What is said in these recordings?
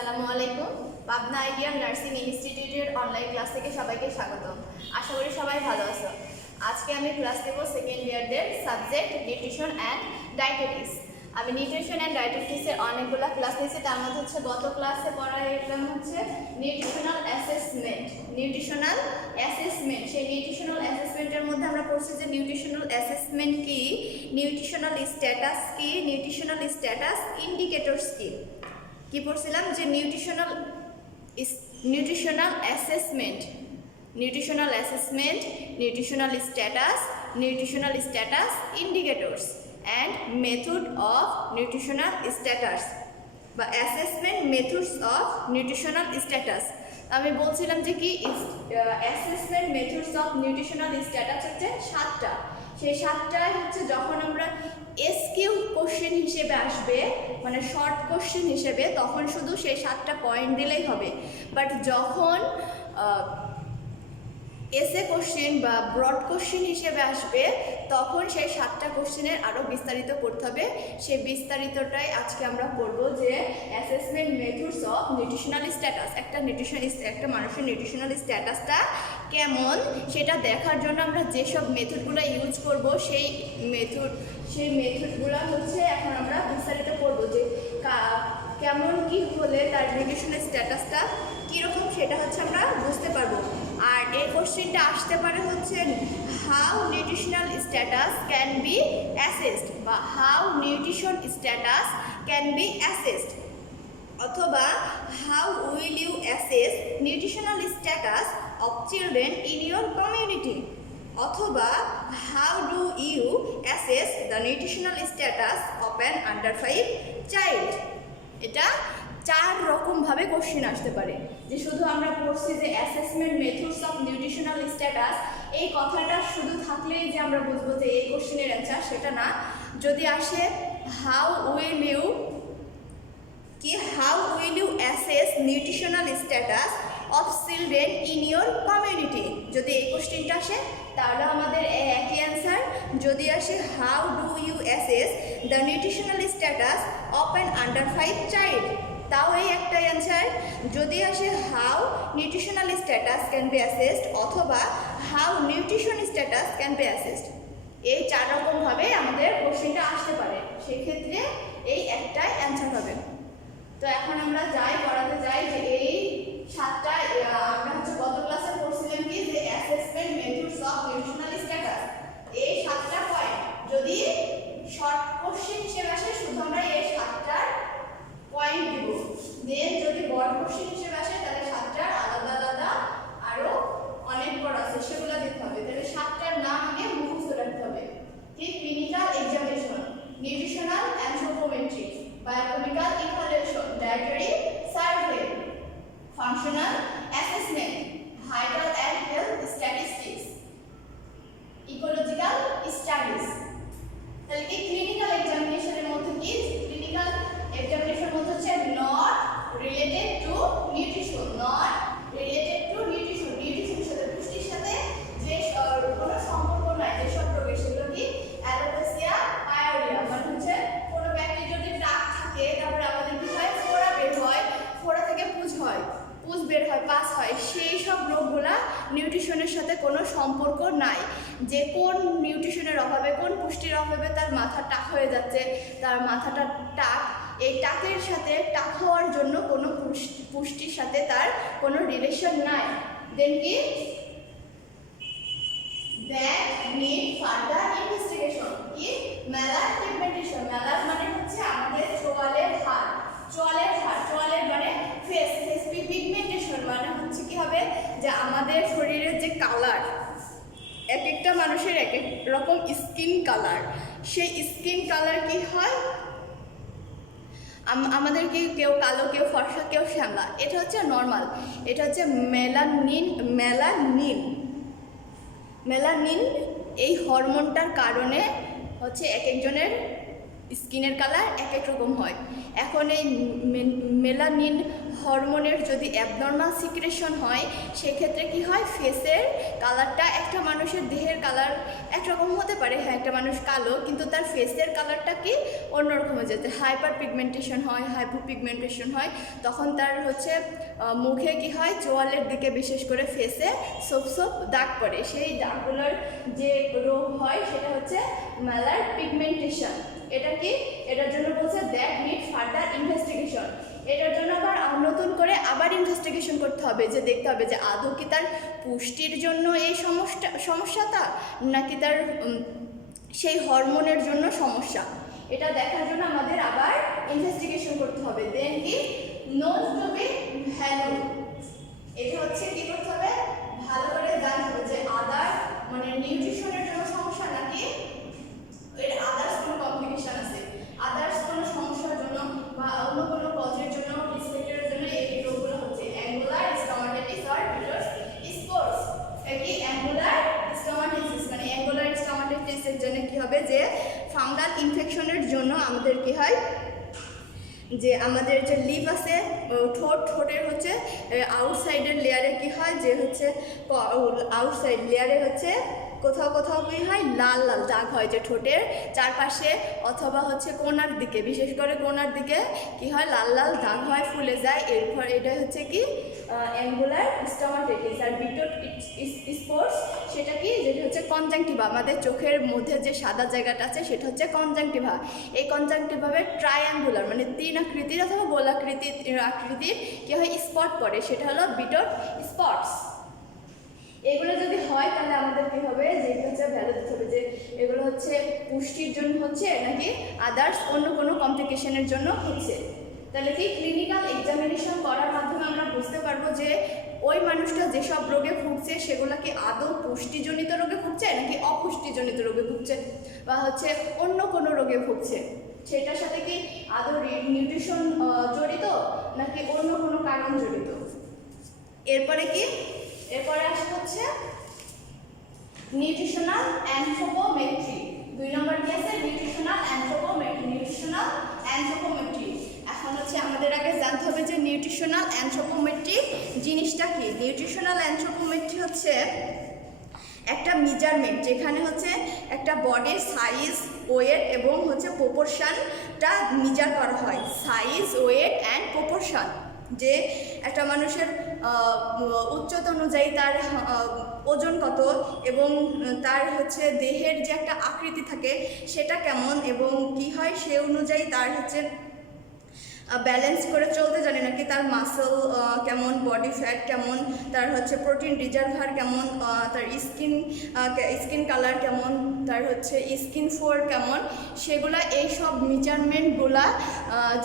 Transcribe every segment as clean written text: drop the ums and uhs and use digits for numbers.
আসসালামু আলাইকুম। Pabna ideal nursing ইনস্টিটিউটের অনলাইন ক্লাস থেকে সবাইকে স্বাগতম। আশা করি সবাই ভালো আছো। আজকে আমি ক্লাস দেব সেকেন্ড ইয়ারদের সাবজেক্ট নিউট্রিশন অ্যান্ড ডায়েটেটিক্স। আমি নিউট্রিশন অ্যান্ড ডায়েটেটিক্সের অনেকগুলো ক্লাস নিয়েছি। তার মধ্যে হচ্ছে গত ক্লাসে পড়াইলাম হচ্ছে নিউট্রিশনাল অ্যাসেসমেন্ট। সেই নিউট্রিশনাল অ্যাসেসমেন্টের মধ্যে আমরা পড়ছি যে নিউট্রিশনাল অ্যাসেসমেন্ট কি, নিউট্রিশনাল স্ট্যাটাস কি, নিউট্রিশনাল স্ট্যাটাস ইন্ডিকেটরস কি পড়ছিলাম যে nutritional assessment, nutritional status indicators and method of nutritional status বা assessment methods of nutritional status. আমি বলছিলাম যে কি assessment methods of nutritional status হচ্ছে 7টা। সেই 7টায় হচ্ছে যখন আমরা এসকিউ কোশ্চেন হিসেবে আসবে, মানে শর্ট কোশ্চেন হিসেবে, তখন শুধু সেই 7টা পয়েন্ট দিলেই হবে। বাট যখন এসে কোশ্চেন বা ব্রড কোশ্চেন হিসেবে আসবে, তখন সেই 7টা কোশ্চেনের আরও বিস্তারিত পড়তে হবে। সেই বিস্তারিতটাই আজকে আমরা পড়বো যে assessment methods of nutritional status. একটা মানুষের নিউট্রিশনাল স্ট্যাটাসটা কেমন সেটা দেখার জন্য আমরা যেসব মেথডগুলো ইউজ করব, সেই মেথডগুলো হচ্ছে এখন আমরা বিস্তারিত পড়বো যে কেমন কি হলে তার নিউট্রিশনাল স্ট্যাটাসটা কীরকম সেটা হচ্ছে আমরা বুঝতে পারবো। আর এই কোশ্চেনটা আসতে পারে হচ্ছে how nutritional status can be assessed বা how nutrition status can be assessed, অথবা how will you assess nutritional status of children in your community, অথবা how do you assess the nutritional status of an under 5 child. এটা 4 রকমভাবে question আসতে পারে। যে শুধু আমরা পড়ছি যে assessment methods of nutritional status, এই কথাটা শুধু থাকলেই যে আমরা বুঝবো যে এই কোশ্চেনের অ্যান্সার, সেটা না। যদি আসে how will you assess nutritional status of children in your community, যদি এই কোশ্চেনটা আসে তাহলে আমাদের একই অ্যান্সার। যদি আসে how do you assess the nutritional status of an under 5 child, তাও এই একটাই অ্যান্সার। যদি আসে how nutritional status can be assessed অথবা how nutrition status can be assessed, এই 4 রকমভাবে আমাদের কোশ্চেনটা আসতে পারে। সেক্ষেত্রে এই একটাই অ্যান্সার হবে। তো এখন আমরা পড়াতে যাই যে এই 7টা আমরা হচ্ছে গত ক্লাসে পড়ছিলাম কি যে assessment methods of nutritional status. এই 7টা পয়েন্ট যদি শর্ট কোশ্চেন হিসেবে আসে, শুধু আমরা এই 7টার পয়েন্ট দিব। দেন যদি বড় কোশ্চেন হিসেবে আসে তাহলে 7টার আলাদা আলাদা আরো অনেক বড় আছে, সেগুলো দিতে হবে। তাহলে 7টার নাম আগে মুখস্থ রাখতে হবে। ঠিক clinical examination, nutritional anthropometry, biochemical evaluation, dietary survey, functional assessment, vital and health statistics, ecological studies. তাহলে এই ক্লিনিক্যাল এক্সামিনেশনের মধ্যে কি, ক্লিনিক্যাল এক্সামিনেশনের মধ্যে হচ্ছে নট রিলেটেড টু নিউট্রিশন, নিউট্রিশনের সাথে, পুষ্টির সাথে যে কোনো সম্পর্ক নাই, যেসব রোগের, সেগুলো কি অ্যালোপেসিয়া, পায়োরিয়া, মানে হচ্ছে কোনো ব্যক্তি যদি টাক থাকে, তারপরে আমাদের কি হয়, ফোড়া বের হয়, ফোড়া থেকে পুজ বের হয়, পাস হয়, সেই সব রোগগুলা নিউট্রিশনের সাথে কোনো সম্পর্ক নাই। যে কোন নিউট্রিশনের অভাবে, কোন পুষ্টির অভাবে তার মাথা টাক হয়ে যাচ্ছে, তার মাথাটা টাক, এই টাকের সাথে, টাক হওয়ার জন্য কোনো পুষ্টির সাথে তার কোনো রিলেশন নাই। দেন কি that need further investigation, কি মেলার পিগমেন্টেশন। মেলার মানে হচ্ছে আমাদের চোয়ালের মানে ফেস পিগমেন্টেশন মানে হচ্ছে কি হবে যে আমাদের শরীরের যে কালার, এক একটা মানুষের এক এক রকম স্কিন কালার, সেই স্কিন কালার কি হয়, আমাদের কি কেউ কালো, কেউ ফর্সা, কেউ শ্যামলা, এটা হচ্ছে নর্মাল। এটা হচ্ছে মেলানিন এই হরমোনটার কারণে হচ্ছে এক একজনের স্কিনের কালার এক এক রকম হয়। এখন এই মেলানিন হরমোনের যদি অ্যাবনর্মাল সিক্রেশন হয় সেক্ষেত্রে কি হয়, ফেসের কালারটা একটা মানুষের দেহের কালার একরকম হতে পারে, হ্যাঁ একটা মানুষ কালো কিন্তু তার ফেসের কালারটা কি অন্যরকম হয়ে যেতে, হাইপার পিগমেন্টেশন হয়, হাইপো পিগমেন্টেশন হয়, তখন তার হচ্ছে মুখে কি হয়, চোয়ালের দিকে বিশেষ করে ফেসে সোপ সোপ দাগ পড়ে, সেই দাগগুলোর যে রোগ হয় সেটা হচ্ছে ম্যালার পিগমেন্টেশন। এটা কি, এটার জন্য বলছে দ্যাট নিড ফার্দার ইনভেস্টিগেশন। এটার জন্য আবার নতুন করে আবার ইনভেস্টিগেশন করতে হবে, যে দেখতে হবে যে আদৌ কি তার পুষ্টির জন্য এই সমস্যাটা নাকি তার সেই হরমোনের জন্য সমস্যা, এটা দেখার জন্য আমাদের আবার ইনভেস্টিগেশন করতে হবে। দেন কি নোজ টু বি ভ্যালু, এটা হচ্ছে কি করতে হবে, ভালো করে জানতে হবে যে আদার মানে নিউট্রিশনের জন্য সমস্যা নাকি এর আদার্স কোনো কমপ্লিকেশন আছে, আদার্স কোনো সমস্যার জন্য বা অন্য কোনো কজের জন্য ডিসফেক্টরের জন্য এই রোগগুলো হচ্ছে। Angular stomatitis or vitreous spores, কি অ্যাঙ্গুলার স্টোমাটাইটিস মানে অ্যাঙ্গুলার স্টোমাটাইটিসের জন্য কি হবে, যে ফাঙ্গাল ইনফেকশনের জন্য আমাদের কি হয়, যে আমাদের যে লিপ আছে ঠোঁটের হচ্ছে আউটসাইডের লেয়ারে কি হয়, যে হচ্ছে আউটসাইড লেয়ারে হচ্ছে কোথাও কোথাও কি হয় লাল লাল দাগ হয়, যে ঠোঁটের চারপাশে অথবা হচ্ছে কোণার দিকে, বিশেষ করে কোণার দিকে কি হয় লাল লাল দাগ হয়, ফুলে যায়, এরপর এটা হচ্ছে কি অ্যাঙ্গুলার স্টোমাটাইটিস। আর ভিট্রাস স্পোর্স সেটা কি, যেটা হচ্ছে কনজাংটিভা, আমাদের চোখের মধ্যে যে সাদা জায়গাটা আছে সেটা হচ্ছে কনজাংটিভা। এই কনজাংটিভাবে ট্রায়াঙ্গুলার মানে তিন আকৃতির অথবা গোলাকৃতির কি হয় স্পট পড়ে, সেটা হলো ভিট্রাস স্পটস। এগুলো যদি হয় তাহলে আমাদের কি হবে, যেটা হচ্ছে ভ্যালু দিতে হবে যে এগুলো হচ্ছে পুষ্টির জন্য হচ্ছে নাকি আদার্স অন্য কোনো কমপ্লিকেশনের জন্য হচ্ছে। তাহলে কি ক্লিনিক্যাল এক্সামিনেশন করার মাধ্যমে আমরা বুঝতে পারবো যে ওই মানুষটা যেসব রোগে ভুগছে সেগুলো কি আদৌ পুষ্টিজনিত রোগে ভুগছে নাকি অপুষ্টিজনিত রোগে ভুগছে বা হচ্ছে অন্য কোনো রোগে ভুগছে, সেটার সাথে কি আদৌ নিউট্রিশন জড়িত নাকি অন্য কোনো কারণ জড়িত। এরপরে কি, এরপরে আসে হচ্ছে নিউট্রিশনাল অ্যানথ্রোপোমেট্রি। 2 নম্বর কি আছে, নিউট্রিশনাল অ্যানথ্রোপোমেট্রি। এখন হচ্ছে আমাদের আগে জানতে হবে যে নিউট্রিশনাল অ্যানথ্রোপোমেট্রি জিনিসটা কি। নিউট্রিশনাল অ্যানথ্রোপোমেট্রি হচ্ছে একটা মেজারমেন্ট, যেখানে হচ্ছে একটা বডির সাইজ, ওয়েট এবং হচ্ছে প্রপোর্শনটা মেজার করা হয়। সাইজ, ওয়েট অ্যান্ড প্রপোর্শন, যে একটা মানুষের উচ্চতা অনুযায়ী তার ওজন কত এবং তার হচ্ছে দেহের যে একটা আকৃতি থাকে সেটা কেমন এবং কি হয় সে অনুযায়ী তার হচ্ছে ব্যালেন্স করে চলতে জানে নাকি, তার মাসল কেমন, বডি ফ্যাট কেমন, তার হচ্ছে প্রোটিন রিজার্ভার কেমন, তার স্কিন কালার কেমন, তার হচ্ছে স্কিন ফোর কেমন, সেগুলা এইসব মেজারমেন্টগুলা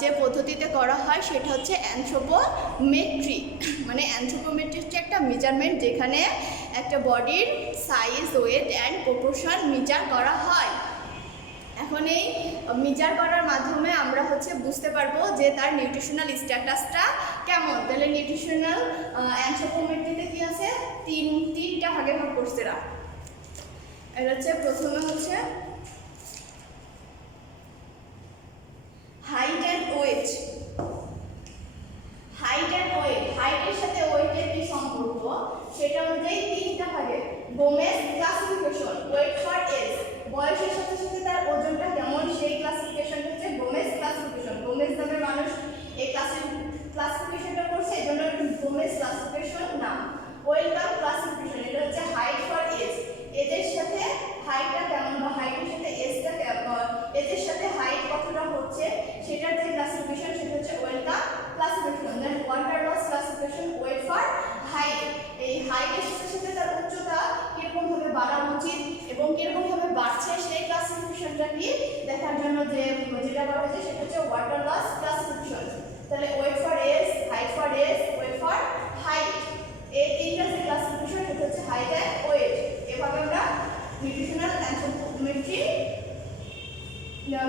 যে পদ্ধতিতে করা হয় সেটা হচ্ছে অ্যানথ্রোপোমেট্রি। মানে অ্যানথ্রোপোমেট্রি হচ্ছে একটা মেজারমেন্ট যেখানে একটা বডির size, weight and proportion measure করা হয়। এখন এই মেজার করার মাধ্যমে আমরা হচ্ছে বুঝতে পারবো যে তার নিউট্রিশনাল স্ট্যাটাসটা কেমন। তাহলে নিউট্রিশনাল অ্যানথ্রোপোমেট্রিতে কি আছে, তিনটা ভাগে ভাগ করছে এরা। এটা হচ্ছে প্রথমে হচ্ছে হাইট অ্যান্ড ওয়েট। হাইটের সাথে ওয়েটের কি সম্পর্ক সেটা অনুযায়ী তিনটা ভাগে। Gomez classification, weight for age, বয়সের সাথে সাথে তার ওজনটা কেমন সেই ক্লাসিফিকেশন হচ্ছে গোমেজ ক্লাসিফিকেশন। গোমেজ নামের মানুষ এই ক্লাসিফিকেশনটা করছে, এই জন্য গোমেজ ক্লাসিফিকেশন নাম। ওয়েলকাম ক্লাসিফিকেশন, এটা হচ্ছে হাইট ফর এজ, এজের সাথে হাইটটা কেমন বা হাইটের সাথে এজটা কেমন, এজের সাথে হাইট কতটা হচ্ছে সেটার যে ক্লাসিফিকেশন সেটা হচ্ছে Wellcome classification. Then Waterlow classification, weight for height, এই হাইটের সাথে সাথে তার উচ্চতা কিরকম ভাবে বাড়া উচিত এবং কিরকম ভাবে বাড়ছে সেই ক্লাসিফিকেশনটা কি দেখার জন্য যেটা করা হয়েছে সেটা হচ্ছে ওয়াটার লস ক্লাসিফিকেশন। তাহলে weight for age, height for age, weight for height, এই তিনটা যে ক্লাসিফিকেশন সেটা হচ্ছে হাইট অ্যান্ড ওয়েট। এভাবে আমরা নিউট্রিশনাল অ্যানথ্রোপোমেট্রি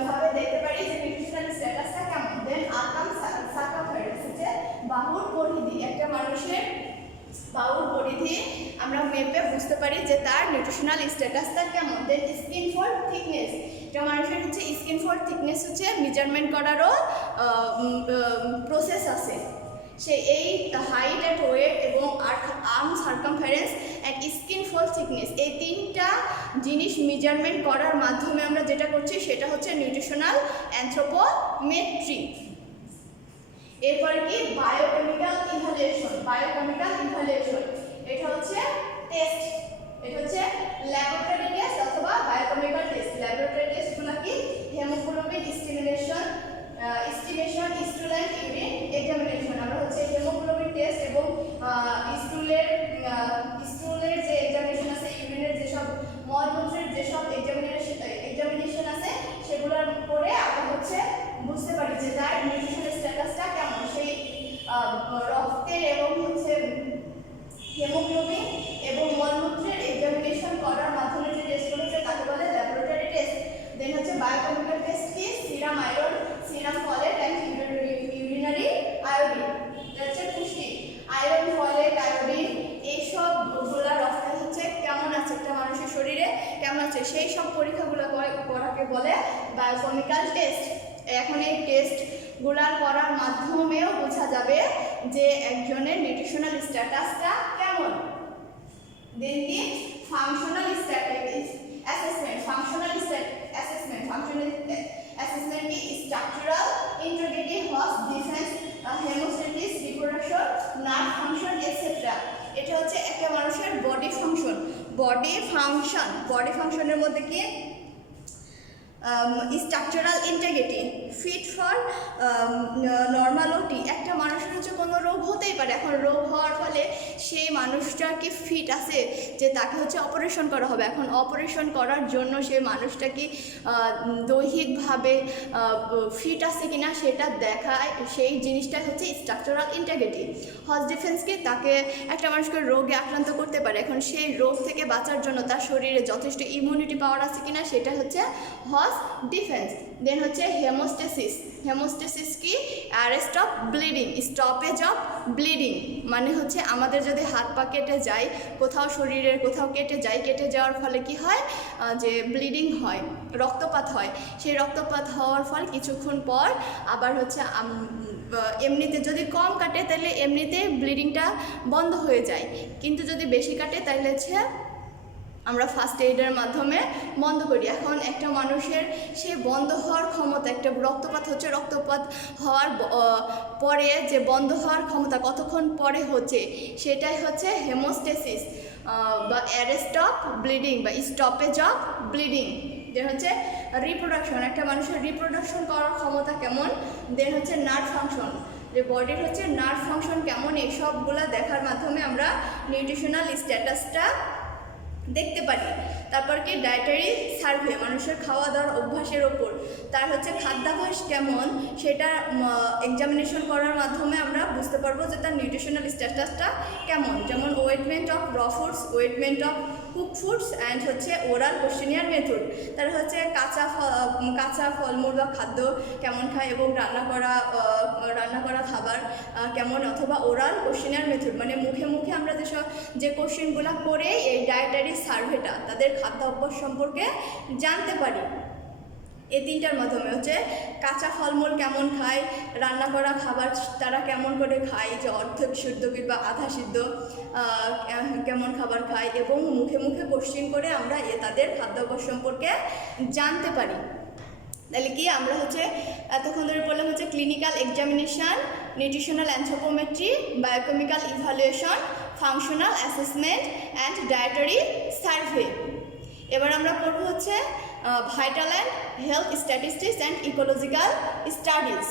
ভাবে দেখতে পারি যে নিউট্রিশনাল স্ট্যাটাসটা কেমন। দেন আর্কাম সার্কামফারেন্স হচ্ছে বাহুর পরিধি, একটা মানুষের বাহুর পরিধি আমরা মেপে বুঝতে পারি যে তার নিউট্রিশনাল স্ট্যাটাসটা কেমন। দেন স্কিন ফোল্ড থিকনেস, একটা মানুষের হচ্ছে স্কিন ফোল্ড থিকনেস হচ্ছে মেজারমেন্ট করারও প্রসেস আছে। এই হাইট অ্যান্ড ওয়েট এবং arm circumference and skin fold thickness, এই তিনটা জিনিস মেজারমেন্ট করার মাধ্যমে আমরা যেটা করছি সেটা হচ্ছে নিউট্রিশনাল অ্যানথ্রোপোমেট্রি। এরপরে কি বায়োকেমিক্যাল ইভ্যালুয়েশন। এটা হচ্ছে টেস্ট, এটা হচ্ছে ল্যাবরেটরি টেস্ট অথবা বায়োকেমিক্যাল টেস্ট। ল্যাবরেটরি টেস্টগুলো কি হেমোগ্লোবিন স্টিমেশন, স্টুডেন্ট ইউরিন এক্সামিনেশন। আমরা হচ্ছে হেমোগ্লোবিন টেস্ট এবং স্টুলের যে এক্সামিনেশন আছে, ইউরিনের যেসব মলমূত্রের যেসব এক্সামিনেশন আছে সেগুলোর পরে আমরা হচ্ছে বুঝতে পারি যে তার নিউট্রিশনাল স্ট্যাটাসটা কেমন। সেই রক্তের এবং হচ্ছে হেমোগ্লোবিন এবং মলমূত্রের এক্সামিনেশন করার মাধ্যমে যে টেস্টগুলো হচ্ছে তাকে বলে ল্যাবরেটরি টেস্ট। দেন হচ্ছে বায়োকেমিক্যাল টেস্ট কি serum iron, serum folate and urinary iodine. এটা হচ্ছে পুষ্টি, আয়রন, ফলেট, আয়োডিন এইসব গুলা রক্তে হচ্ছে কেমন আছে, একটা মানুষের শরীরে কেমন আছে সেই সব পরীক্ষাগুলো করাকে বলে বায়োকেমিক্যাল টেস্ট। এখন এই টেস্টগুলার করার মাধ্যমেও বোঝা যাবে যে একজনের নিউট্রিশনাল স্ট্যাটাসটা কেমন। দেন কি ফাংশনাল অ্যাসেসমেন্ট। ফাংশনাল অ্যাসেসমেন্ট কি স্ট্রাকচারাল ইন্টিগ্রিটি, হর্স defence, haemostasis, reproduction, nerve function etcetera. এটা হচ্ছে একটা মানুষের বডি ফাংশনের মধ্যে কি structural integrity, fit for normality. একটা মানুষের হচ্ছে কোনো রোগ হতেই পারে, এখন রোগ হওয়ার ফলে সেই মানুষটা কি ফিট আছে যে তাকে হচ্ছে অপারেশন করা হবে, এখন অপারেশন করার জন্য সেই মানুষটা কি দৈহিকভাবে ফিট আছে কিনা সেটা দেখায়, সেই জিনিসটা হচ্ছে স্ট্রাকচারাল ইন্টিগ্রিটি। হর্স ডিফেন্স কি তাকে একটা মানুষকে রোগে আক্রান্ত করতে পারে, এখন সেই রোগ থেকে বাঁচার জন্য তার শরীরে যথেষ্ট ইমিউনিটি পাওয়ার আছে কিনা সেটা হচ্ছে হর্স ডিফেন্স। দেন হচ্ছে হেমোস্টেসিস কি arrest of bleeding, stoppage of bleeding, মানে হচ্ছে আমাদের যদি হাত পা কেটে যায়, কোথাও শরীরের কোথাও কেটে যাওয়ার ফলে কি হয় যে ব্লিডিং হয়, রক্তপাত হয়, সেই রক্তপাত হওয়ার ফল কিছুক্ষণ পর আবার হচ্ছে এমনিতে যদি কম কাটে তাহলে এমনিতে ব্লিডিংটা বন্ধ হয়ে যায়, কিন্তু যদি বেশি কাটে তাহলে হচ্ছে আমরা ফার্স্ট এইডের মাধ্যমে বন্ধ করি। এখন একটা মানুষের সে বন্ধ হওয়ার ক্ষমতা, একটা রক্তপাত হচ্ছে, রক্তপাত হওয়ার পরে যে বন্ধ হওয়ার ক্ষমতা কতক্ষণ পরে হচ্ছে সেটাই হচ্ছে হেমোস্টেসিস বা অ্যারেস্ট অফ ব্লিডিং বা স্টপেজ অফ ব্লিডিং। দেন হচ্ছে রিপ্রোডাকশন, একটা মানুষের রিপ্রোডাকশন করার ক্ষমতা কেমন। দেন হচ্ছে নার্ভ ফাংশন, যে বডির হচ্ছে নার্ভ ফাংশন কেমন, এই সবগুলো দেখার মাধ্যমে আমরা নিউট্রিশনাল স্ট্যাটাসটা দেখতে পারি। তারপর কি ডায়েটারি সার্ভে, মানুষের খাওয়া দাওয়ার অভ্যাসের ওপর তার হচ্ছে খাদ্যাভ্যাস কেমন সেটা এক্সামিনেশন করার মাধ্যমে আমরা বুঝতে পারবো যে তার নিউট্রিশনাল স্ট্যাটাসটা কেমন। যেমন weighment of raw foods, weighment of cook foods and হচ্ছে ওরাল কোশ্চেনিয়ার মেথড। তার হচ্ছে কাঁচা ফলমূল বা খাদ্য কেমন খায় এবং রান্না করা খাবার কেমন, অথবা ওরাল কোশ্চেনিয়ার মেথড মানে মুখে আমরা যে কোশ্চেনগুলো করে এই ডায়েটারি সার্ভেটা তাদের খাদ্যাভ্যাস সম্পর্কে জানতে পারি। এই তিনটার মাধ্যমে হচ্ছে কাঁচা ফলমূল কেমন খায়, রান্না করা খাবার তারা কেমন করে খায়, যে অর্ধেক সিদ্ধ কিংবা আধা সিদ্ধ কেমন খাবার খায়, এবং মুখে কোশ্চেন করে আমরা তাদের খাদ্যাভ্যাস সম্পর্কে জানতে পারি। তাহলে কি আমরা হচ্ছে এতক্ষণ ধরে পড়লাম হচ্ছে clinical examination, nutritional anthropometry, biochemical evaluation, functional assessment and dietary survey. এবার আমরা পড়ব হচ্ছে vital and health statistics and ecological studies.